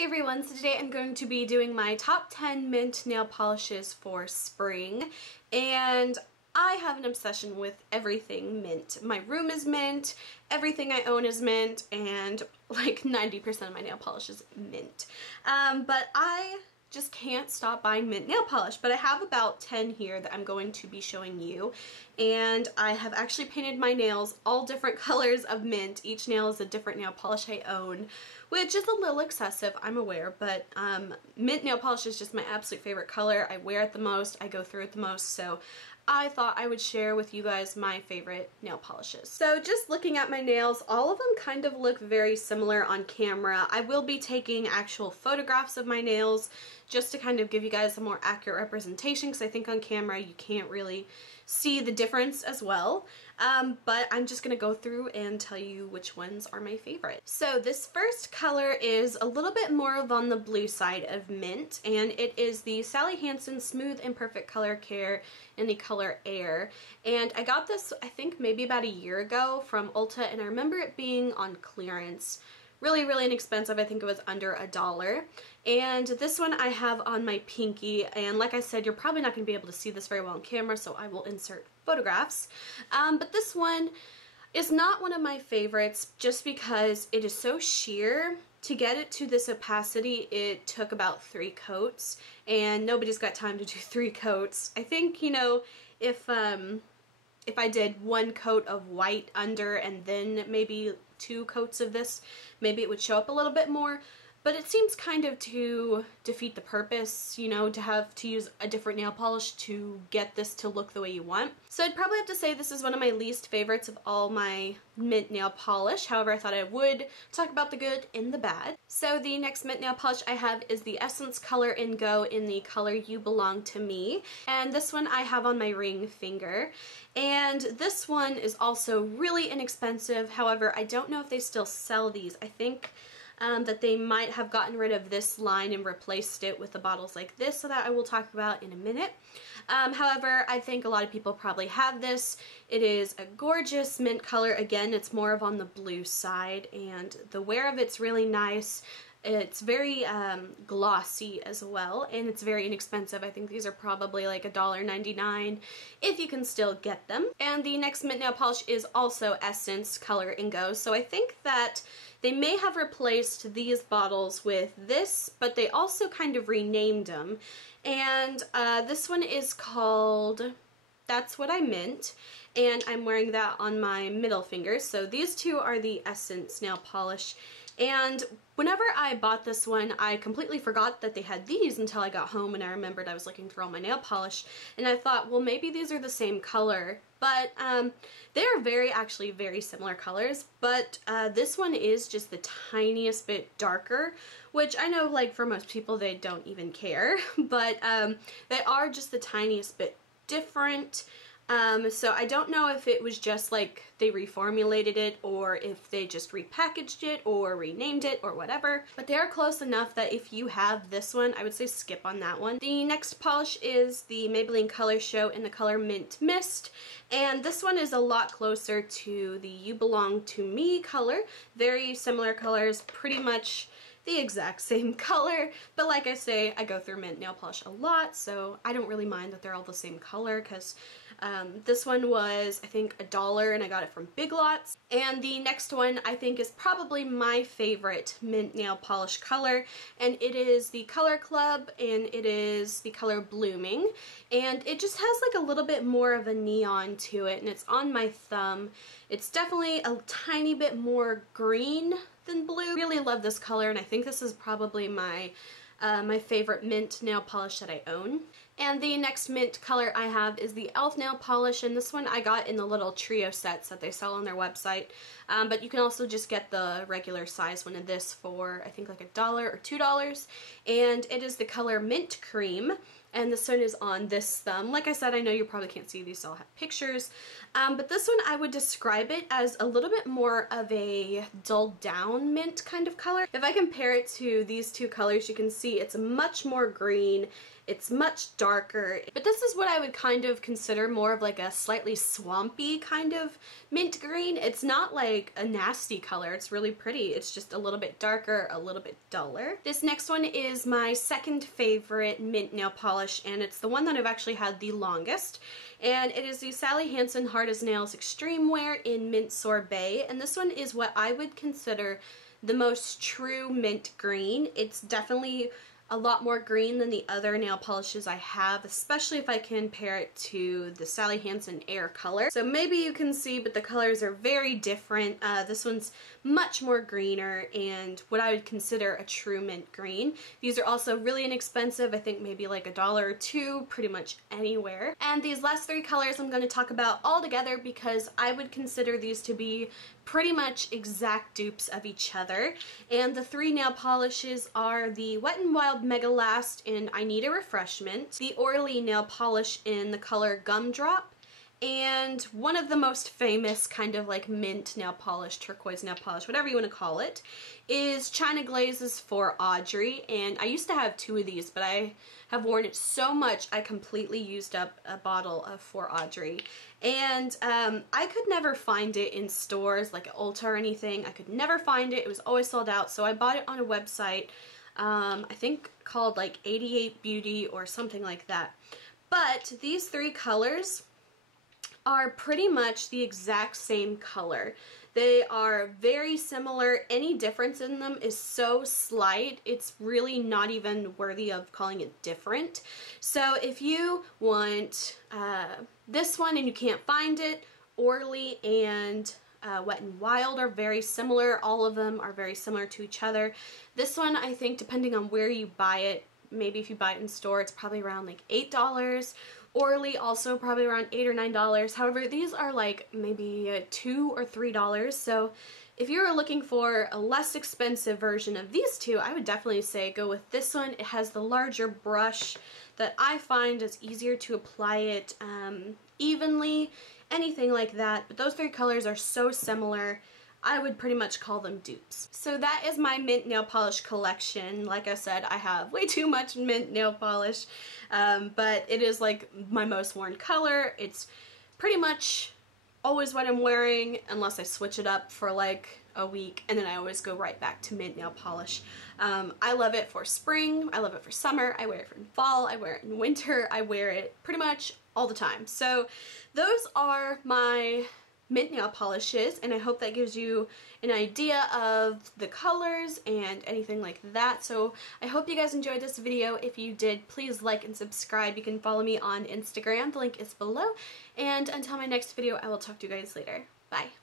Hey everyone, so today I'm going to be doing my top 10 mint nail polishes for spring, and I have an obsession with everything mint. My room is mint, everything I own is mint, and like 90% of my nail polish is mint. But I just can't stop buying mint nail polish, but I have about 10 here that I'm going to be showing you, and I have actually painted my nails all different colors of mint. Each nail is a different nail polish I own, which is a little excessive, I'm aware, but mint nail polish is just my absolute favorite color. I wear it the most, I go through it the most, so I thought I would share with you guys my favorite nail polishes. So just looking at my nails, all of them kind of look very similar on camera. I will be taking actual photographs of my nails just to kind of give you guys a more accurate representation, because I think on camera you can't really see the difference as well. But I'm just going to go through and tell you which ones are my favorite. So this first color is a little bit more of on the blue side of mint, and it is the Sally Hansen Smooth and Perfect Color Care in the color Air. And I got this, I think maybe about a year ago from Ulta, and I remember it being on clearance. Really inexpensive. I think it was under $1. And this one I have on my pinky, and like I said, you're probably not going to be able to see this very well on camera, so I will insert photographs. But this one is not one of my favorites just because it is so sheer. To get it to this opacity, it took about 3 coats, and nobody's got time to do 3 coats. I think, you know, if I did 1 coat of white under and then maybe 2 coats of this, maybe it would show up a little bit more, but it seems kind of to defeat the purpose, you know, to have to use a different nail polish to get this to look the way you want. So I'd probably have to say this is one of my least favorites of all my mint nail polish. However, I thought I would talk about the good and the bad. So the next mint nail polish I have is the Essence Color and Go in the color You Belong to Me, and this one I have on my ring finger. And this one is also really inexpensive. However, I don't know if they still sell these. I think that they might have gotten rid of this line and replaced it with the bottles like this, so that I will talk about in a minute. However, I think a lot of people probably have this. It is a gorgeous mint color. Again, it's more of on the blue side, and the wear of it's really nice. It's very glossy as well, and it's very inexpensive. I think these are probably like $1.99 if you can still get them. And the next mint nail polish is also Essence Color and Go, so I think that they may have replaced these bottles with this, but they also kind of renamed them. And this one is called That's What I Meant, and I'm wearing that on my middle finger. So these two are the Essence nail polish. And whenever I bought this one, I completely forgot that they had these until I got home, and I remembered I was looking through all my nail polish, and I thought, well, maybe these are the same color. But they're actually very similar colors, but this one is just the tiniest bit darker, which I know, like, for most people they don't even care, but they are just the tiniest bit different. So I don't know if it was just like they reformulated it, or if they just repackaged it or renamed it or whatever, but they are close enough that if you have this one, I would say skip on that one. The next polish is the Maybelline ColorShow in the color Mint Mist, and this one is a lot closer to the You Belong to Me color. Very similar colors, pretty much the exact same color, but like I say, I go through mint nail polish a lot, so I don't really mind that they're all the same color, because this one was, I think, $1, and I got it from Big Lots. And the next one I think is probably my favorite mint nail polish color, and it is the Color Club, and it is the color Blooming, and it just has like a little bit more of a neon to it, and it's on my thumb. It's definitely a tiny bit more green than blue. Really love this color, and I think this is probably my my favorite mint nail polish that I own. And the next mint color I have is the e.l.f. nail polish, and this one I got in the little trio sets that they sell on their website, but you can also just get the regular size one of this for I think like $1 or $2, and it is the color Mint Cream, and this one is on this thumb. Like I said, I know you probably can't see these, so I'll have pictures, but this one I would describe it as a little bit more of a dulled down mint kind of color. If I compare it to these two colors, you can see it's much more green. It's much darker, but this is what I would kind of consider more of like a slightly swampy kind of mint green. It's not like a nasty color, it's really pretty. It's just a little bit darker, a little bit duller. This next one is my second favorite mint nail polish, and it's the one that I've actually had the longest. And it is the Sally Hansen Hard as Nails Extreme Wear in Mint Sorbet, and this one is what I would consider the most true mint green. It's definitely a lot more green than the other nail polishes I have, especially if I compare it to the Sally Hansen Air color. So maybe you can see, but the colors are very different. This one's much more greener and what I would consider a true mint green. These are also really inexpensive. I think maybe like $1 or $2 pretty much anywhere. And these last three colors I'm going to talk about all together because I would consider these to be pretty much exact dupes of each other. And the three nail polishes are the WetnWild Mega Last in I Need a Refreshment, the Orly nail polish in the color Gumdrop, and one of the most famous kind of like mint nail polish, turquoise nail polish, whatever you want to call it, is China Glazes for Audrey. And I used to have two of these, but I have worn it so much I completely used up a bottle of For Audrey. And I could never find it in stores like at Ulta or anything. I could never find it. It was always sold out, so I bought it on a website, I think called like 88 Beauty or something like that. But these three colors are pretty much the exact same color. They are very similar. Any difference in them is so slight, it's really not even worthy of calling it different. So if you want this one and you can't find it, Orly and WetnWild are very similar. All of them are very similar to each other. This one, I think, depending on where you buy it, maybe if you buy it in store, it's probably around like $8. Orly also probably around $8 or $9. However, these are like maybe $2 or $3. So if you're looking for a less expensive version of these two, I would definitely say go with this one. It has the larger brush that I find is easier to apply it evenly, anything like that. But those three colors are so similar, I would pretty much call them dupes. So that is my mint nail polish collection. Like I said, I have way too much mint nail polish, but it is like my most worn color. It's pretty much always what I'm wearing unless I switch it up for like a week, and then I always go right back to mint nail polish. I love it for spring, I love it for summer, I wear it in fall, I wear it in winter, I wear it pretty much all the time. So those are my mint nail polishes, and I hope that gives you an idea of the colors and anything like that. So I hope you guys enjoyed this video. If you did, please like and subscribe. You can follow me on Instagram, the link is below, and until my next video, I will talk to you guys later. Bye.